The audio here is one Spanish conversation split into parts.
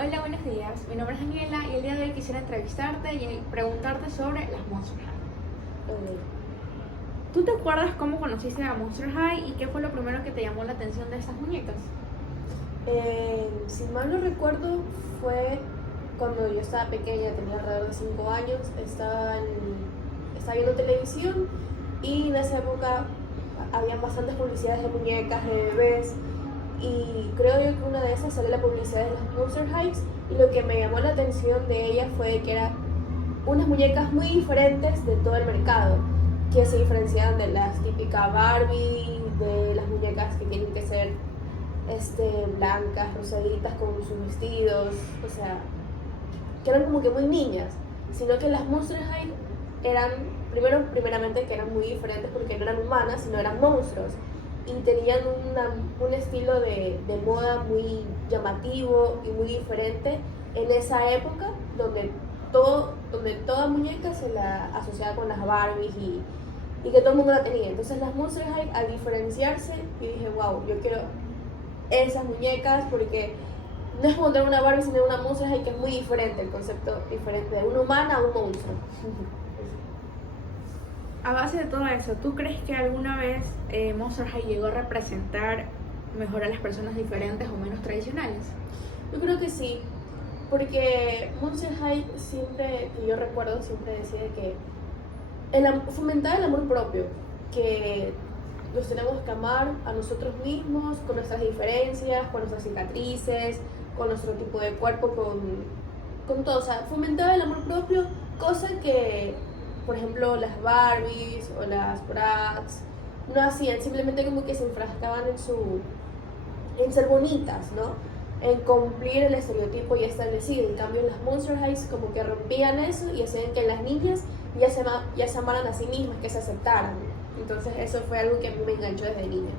Hola, buenos días. Mi nombre es Daniela y el día de hoy quisiera entrevistarte y preguntarte sobre las Monster High. Ok. ¿Tú te acuerdas cómo conociste a Monster High y qué fue lo primero que te llamó la atención de estas muñecas? Si mal no recuerdo, fue cuando yo estaba pequeña, tenía alrededor de 5 años, estaba viendo televisión y en esa época habían bastantes publicidades de muñecas, de bebés, y creo yo que una de esas salió la publicidad de las Monster Highs, y lo que me llamó la atención de ellas fue que eran unas muñecas muy diferentes de todo el mercado, que se diferenciaban de las típicas Barbie, de las muñecas que tienen que ser blancas, rosaditas con sus vestidos, o sea, que eran como que muy niñas, sino que las Monster High eran, primeramente que eran muy diferentes porque no eran humanas, sino eran monstruos, y tenían un estilo de moda muy llamativo y muy diferente en esa época, donde toda muñeca se la asociaba con las Barbies y que todo el mundo la tenía. Entonces las Monster High, al diferenciarse, yo dije, wow, yo quiero esas muñecas porque no es como tener una Barbie sino una Monster High, que es muy diferente, el concepto diferente de una humana a un monstruo. A base de todo eso, ¿tú crees que alguna vez Monster High llegó a representar mejor a las personas diferentes o menos tradicionales? Yo creo que sí, porque Monster High siempre, que yo recuerdo, siempre decía que fomentaba el amor propio, que nos tenemos que amar a nosotros mismos, con nuestras diferencias, con nuestras cicatrices, con nuestro tipo de cuerpo, con todo. O sea, fomentaba el amor propio, cosa que, por ejemplo, las Barbies o las Bratz no hacían, simplemente como que se enfrascaban en ser bonitas, ¿no? En cumplir el estereotipo ya establecido. En cambio, las Monster Highs como que rompían eso y hacían que las niñas ya se amaran a sí mismas, que se aceptaran. Entonces eso fue algo que a mí me enganchó desde niña.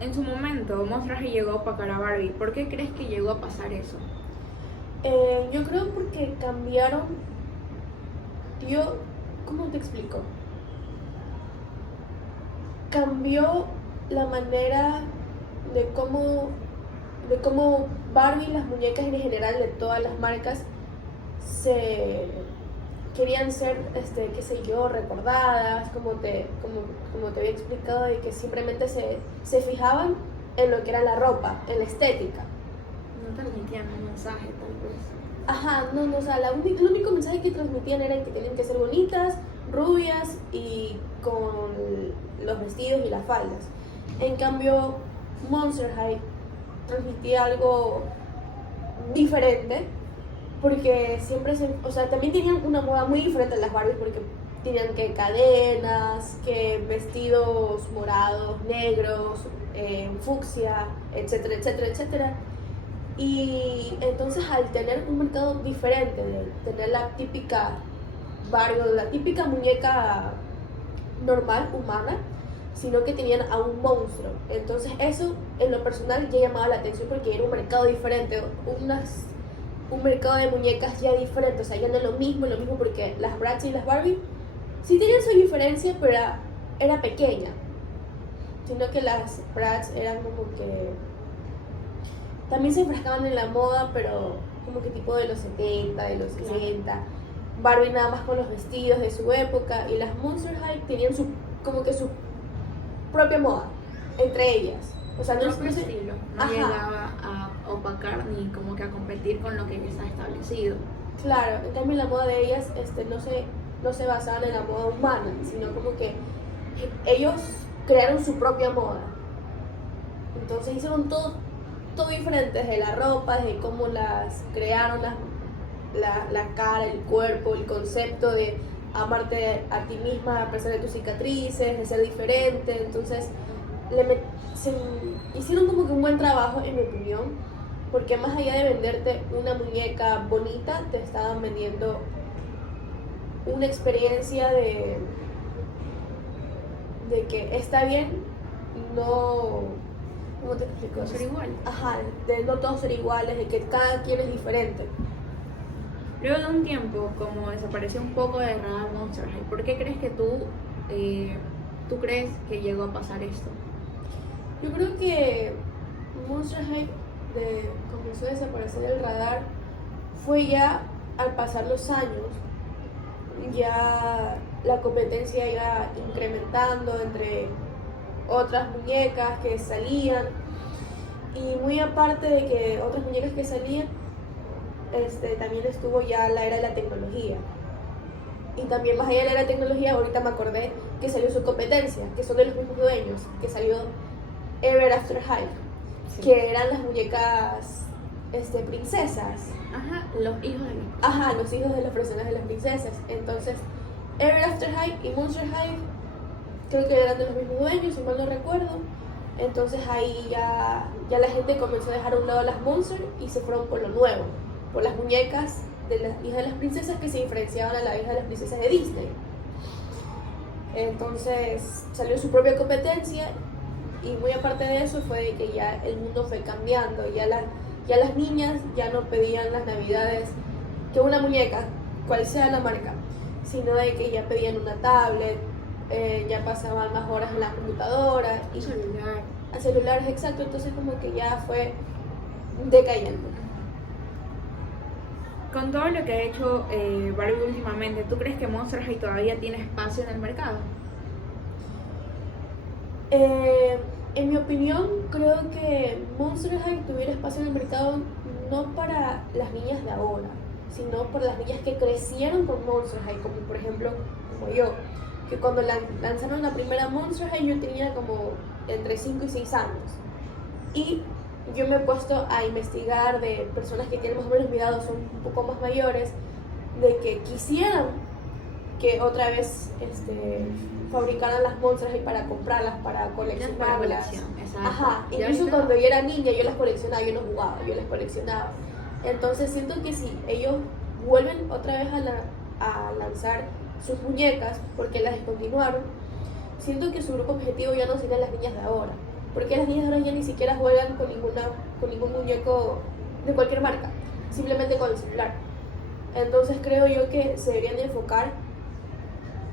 En su momento, Monster High llegó a opacar a Barbie. ¿Por qué crees que llegó a pasar eso? Yo creo porque cambiaron, ¿cómo te explico? Cambió la manera de cómo Barbie, las muñecas en general de todas las marcas, se querían ser, qué sé yo, recordadas, como te había explicado, de que simplemente se fijaban en lo que era la ropa, en la estética. No transmitían un mensaje, tal vez. Ajá, no, o sea, el único mensaje que transmitían era que tenían que ser bonitas, rubias y con los vestidos y las faldas. En cambio, Monster High transmitía algo diferente, porque o sea, también tenían una moda muy diferente a las Barbies, porque tenían que cadenas, que vestidos morados, negros, fucsia, etcétera, etcétera, etcétera. Y entonces, al tener un mercado diferente, de tener la típica Barbie, la típica muñeca normal, humana, sino que tenían a un monstruo. Entonces eso en lo personal ya llamaba la atención porque era un mercado diferente, un mercado de muñecas ya diferente, o sea, ya no es lo mismo porque las Bratz y las Barbie sí tenían su diferencia, pero era pequeña, sino que las Bratz eran como que también se enfrascaban en la moda, pero como que tipo de los 70, de los 60. Barbie nada más con los vestidos de su época, y las Monster High tenían como que su propia moda entre ellas. O sea, Su propio sé. estilo. No Ajá, llegaba a opacar ni como que a competir con lo que ya está establecido. claro. En cambio, la moda de ellas no se basaban en la moda humana, sino como que ellos crearon su propia moda. Entonces hicieron todo diferente, desde la ropa, desde cómo las crearon, la cara, el cuerpo, el concepto de amarte a ti misma a pesar de tus cicatrices, de ser diferente. Entonces hicieron como que un buen trabajo, en mi opinión, porque más allá de venderte una muñeca bonita, te estaban vendiendo una experiencia de que está bien, no, ¿cómo te explico? No ser igual. Ajá, de no todos ser iguales, de que cada quien es diferente. Luego de un tiempo, como desapareció un poco de radar Monster High, ¿por qué crees que tú crees que llegó a pasar esto? Yo creo que Monster High, como empezó a desaparecer del radar fue ya al pasar los años, ya la competencia iba incrementando entre otras muñecas que salían, y muy aparte de que otras muñecas que salían, también estuvo ya la era de la tecnología. Y también más allá de la era de la tecnología, ahorita me acordé que salió su competencia, que son de los mismos dueños, que salió Ever After High, Sí. que eran las muñecas princesas. Ajá, los hijos de los... Ajá, los hijos de los personajes de las princesas. Entonces, Ever After High y Monster High creo que eran de los mismos dueños, si mal no recuerdo. Entonces ahí ya la gente comenzó a dejar a un lado las Monster y se fueron por lo nuevo, por las muñecas de las hijas de las princesas que se diferenciaban a la hija de las princesas de Disney. Entonces salió su propia competencia, y muy aparte de eso fue de que ya el mundo fue cambiando, ya las niñas ya no pedían las navidades que una muñeca, cual sea la marca, sino de que ya pedían una tablet, ya pasaban más horas en la computadora y celular. a celulares, exacto. Entonces como que ya fue decayendo. Con todo lo que ha hecho Barbie últimamente, ¿tú crees que Monster High todavía tiene espacio en el mercado? En mi opinión, creo que Monster High tuviera espacio en el mercado no para las niñas de ahora, sino para las niñas que crecieron con Monster High, como por ejemplo como yo, que cuando lanzaron la primera Monster High yo tenía como entre 5 y 6 años, y yo me he puesto a investigar de personas que tienen más o menos mi edad, son un poco más mayores, de que quisieran que otra vez fabricaran las Monster High para comprarlas, para coleccionarlas. colección, exacto. Ajá, Y incluso ahorita- cuando yo era niña yo las coleccionaba, yo no jugaba, yo las coleccionaba. Entonces siento que si ellos vuelven otra vez a lanzar sus muñecas, porque las descontinuaron, siento que su grupo objetivo ya no serían las niñas de ahora, porque las niñas de ahora ya ni siquiera juegan con ningún muñeco de cualquier marca, simplemente con el celular. Entonces creo yo que se deberían de enfocar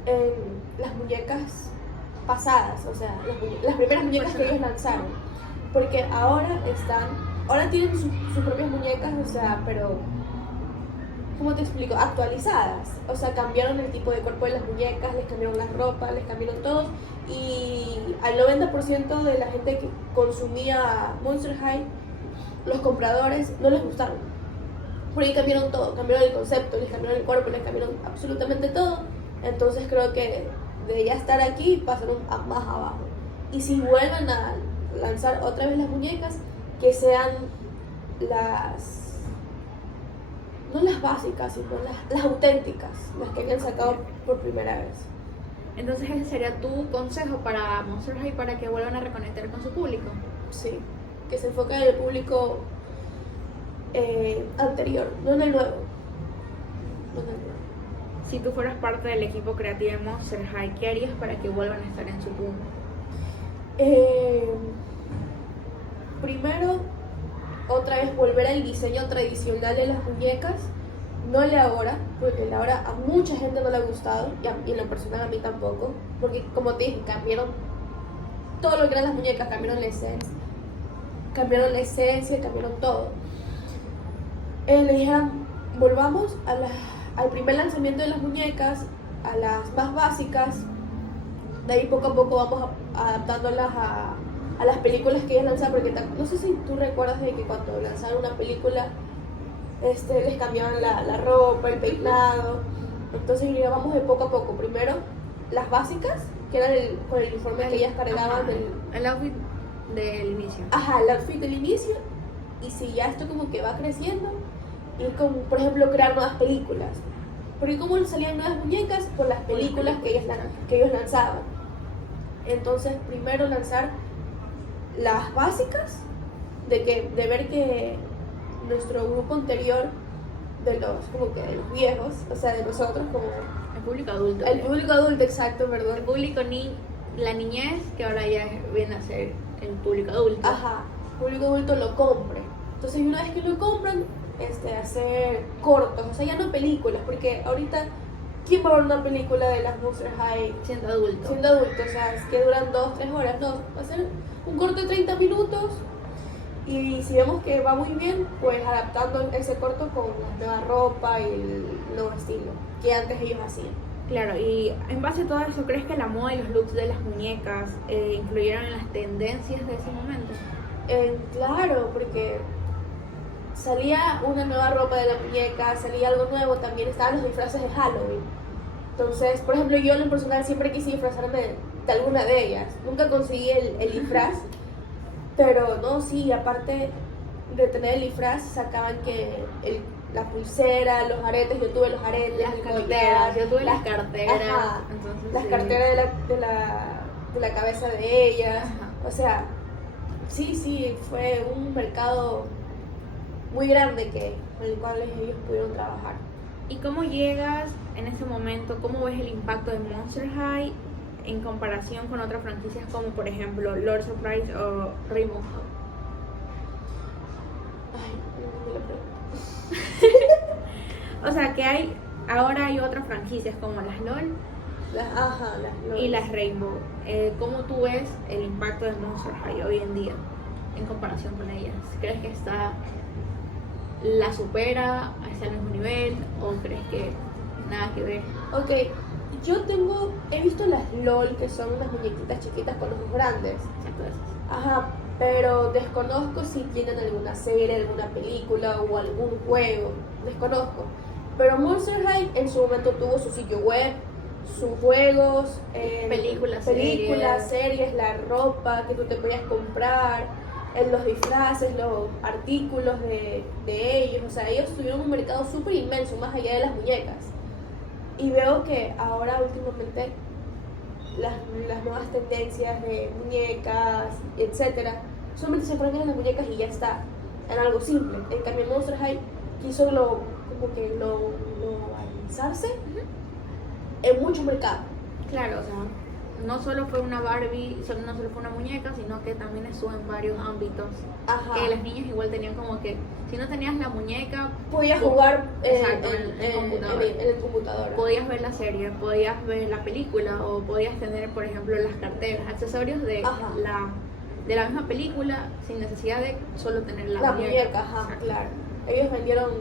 en las muñecas pasadas, o sea, las primeras muñecas que ellos lanzaron, porque ahora tienen sus propias muñecas, o sea, pero ¿cómo te explico? Actualizadas, o sea, cambiaron el tipo de cuerpo de las muñecas, les cambiaron las ropas, les cambiaron todo, y al 90% de la gente que consumía Monster High, los compradores, no les gustaron, porque cambiaron todo, cambiaron el concepto, les cambiaron el cuerpo, les cambiaron absolutamente todo. Entonces creo que de ya estar aquí pasaron a más abajo, y si vuelven a lanzar otra vez las muñecas, que sean no las básicas, sino las auténticas, las que habían sacado por primera vez. Entonces ese sería tu consejo para Monster High para que vuelvan a reconectar con su público. Sí, que se enfoque en el público anterior, no en el nuevo. No en el nuevo. Si tú fueras parte del equipo creativo de Monster High, ¿qué harías para que vuelvan a estar en su punto? Primero, otra vez volver al diseño tradicional de las muñecas, no el de ahora, porque el de ahora a mucha gente no le ha gustado, y en lo personal a mí tampoco, porque como te dije, cambiaron todo lo que eran las muñecas, cambiaron la esencia, cambiaron todo. Le dijeron, volvamos al primer lanzamiento de las muñecas, a las más básicas, de ahí poco a poco vamos adaptándolas a las películas que ellos lanzaron, porque no sé si tú recuerdas de que cuando lanzaron una película les cambiaban la ropa, el peinado. Entonces vamos de poco a poco. Primero las básicas, que eran con el uniforme que ellas cargaban. El outfit del inicio. El outfit del inicio. Y si ya esto como que va creciendo, y como por ejemplo crear nuevas películas, porque como salían nuevas muñecas por las películas que ellos lanzaban. Entonces primero lanzar las básicas, de ver que nuestro grupo anterior, de los viejos, o sea, de nosotros, como El público adulto. el público adulto, exacto, El perdón. público la niñez, que ahora ya viene a ser el público adulto. El público adulto lo compre. Entonces, una vez que lo compran, hacer cortos, o sea, ya no películas, porque ahorita, ¿quién va a ver una película de las Monster High Siendo adulto. siendo adulto? O sea, es que duran 2-3 horas, no, va a ser un corto de 30 minutos, Y si vemos que va muy bien, pues adaptando ese corto con la nueva ropa y el nuevo estilo que antes ellos hacían. Claro, y en base a todo eso, ¿crees que la moda y los looks de las muñecas influyeron en las tendencias de ese momento? Claro, porque salía una nueva ropa de la muñeca, salía algo nuevo, también estaban los disfraces de Halloween. Entonces, por ejemplo, yo en lo personal siempre quise disfrazarme de alguna de ellas. Nunca conseguí el disfraz, pero no, sí, aparte de tener el disfraz, sacaban que la pulsera, los aretes, yo tuve los aretes, Las el carteras, collar, yo tuve las carteras, ajá, entonces las sí. carteras de la cabeza de ellas. Ajá. O sea, sí, fue un mercado muy grande en el cual ellos pudieron trabajar. ¿Y cómo llegas en ese momento? ¿Cómo ves el impacto de Monster High en comparación con otras franquicias como por ejemplo Lord Surprise o Rainbow High? Ay, no me lo pregunto. O sea que ahora hay otras franquicias como las LOL Las y las Rainbow. ¿Cómo tú ves el impacto de Monster High hoy en día en comparación con ellas? ¿Crees que la supera, está al mismo nivel o crees que nada que ver? Ok, he visto las LOL, que son unas muñequitas chiquitas con ojos grandes. Exacto, esas. Ajá, pero desconozco si tienen alguna serie, alguna película o algún juego. Desconozco. Pero Monster High en su momento tuvo su sitio web, sus juegos, Películas, series, la ropa que tú te podías comprar, los disfraces, los artículos de ellos. O sea, ellos tuvieron un mercado súper inmenso, más allá de las muñecas. Y veo que ahora últimamente las nuevas tendencias de muñecas, etcétera, solamente se enfocan en las muñecas y ya está, en algo simple. En cambio, Monster High quiso globalizarse en mucho mercado. Claro, o sea, no solo fue una Barbie, no solo fue una muñeca, sino que también estuvo en varios ámbitos. Ajá. Que las niñas igual tenían como que, si no tenías la muñeca, Podías jugar exacto, en el computador. podías ver la serie, podías ver la película o podías tener, por ejemplo, las carteras, accesorios de Ajá. de la misma película sin necesidad de solo tener la muñeca. Ajá, Exacto. claro. Ellos vendieron.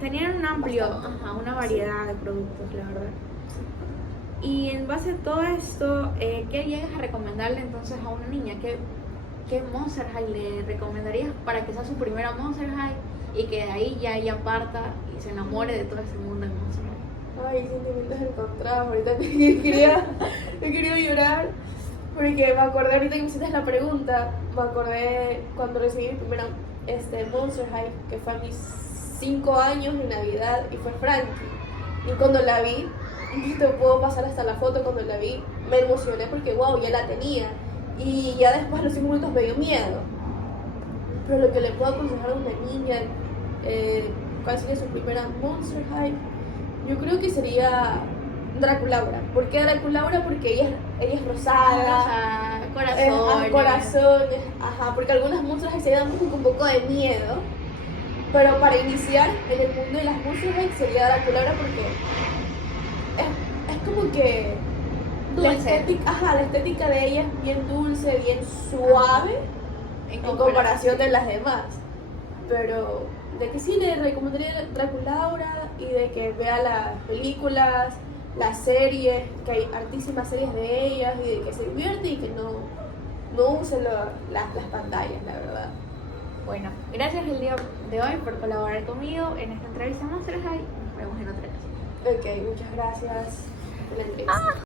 Tenían un una variedad de productos, la verdad. Y en base a todo esto, ¿qué llegas a recomendarle entonces a una niña? ¿Qué Monster High le recomendarías para que sea su primera Monster High y que de ahí ya ella parta y se enamore de todo ese mundo de Monster High? Ay, sentimientos encontrados. Ahorita he querido llorar. Porque me acordé ahorita que me hiciste la pregunta. Me acordé cuando recibí mi primera Monster High, que fue a mis 5 años en Navidad, y fue Frankie. Y cuando la vi, te puedo pasar hasta la foto, cuando la vi, me emocioné porque wow, ya la tenía. Y ya después a los 5 minutos me dio miedo. Pero lo que le puedo aconsejar a una niña, cuál sería su primera Monster High, yo creo que sería Draculaura. ¿Por qué Draculaura? Porque ella es rosada, corazones, ajá, porque algunas Monster High se dan con un poco de miedo. Pero para iniciar en el mundo de las Monster High sería Draculaura porque es como que la estética de ella es bien dulce, bien suave en comparación de las demás. Pero de que sí le recomendaría Draculaura y de que vea las películas, las series, que hay hartísimas series de ellas, y de que se divierte y que no use las pantallas, la verdad. Bueno, gracias el día de hoy por colaborar conmigo en esta entrevista Monster High. Nos vemos en otra ocasión. Ok, muchas gracias por la entrevista.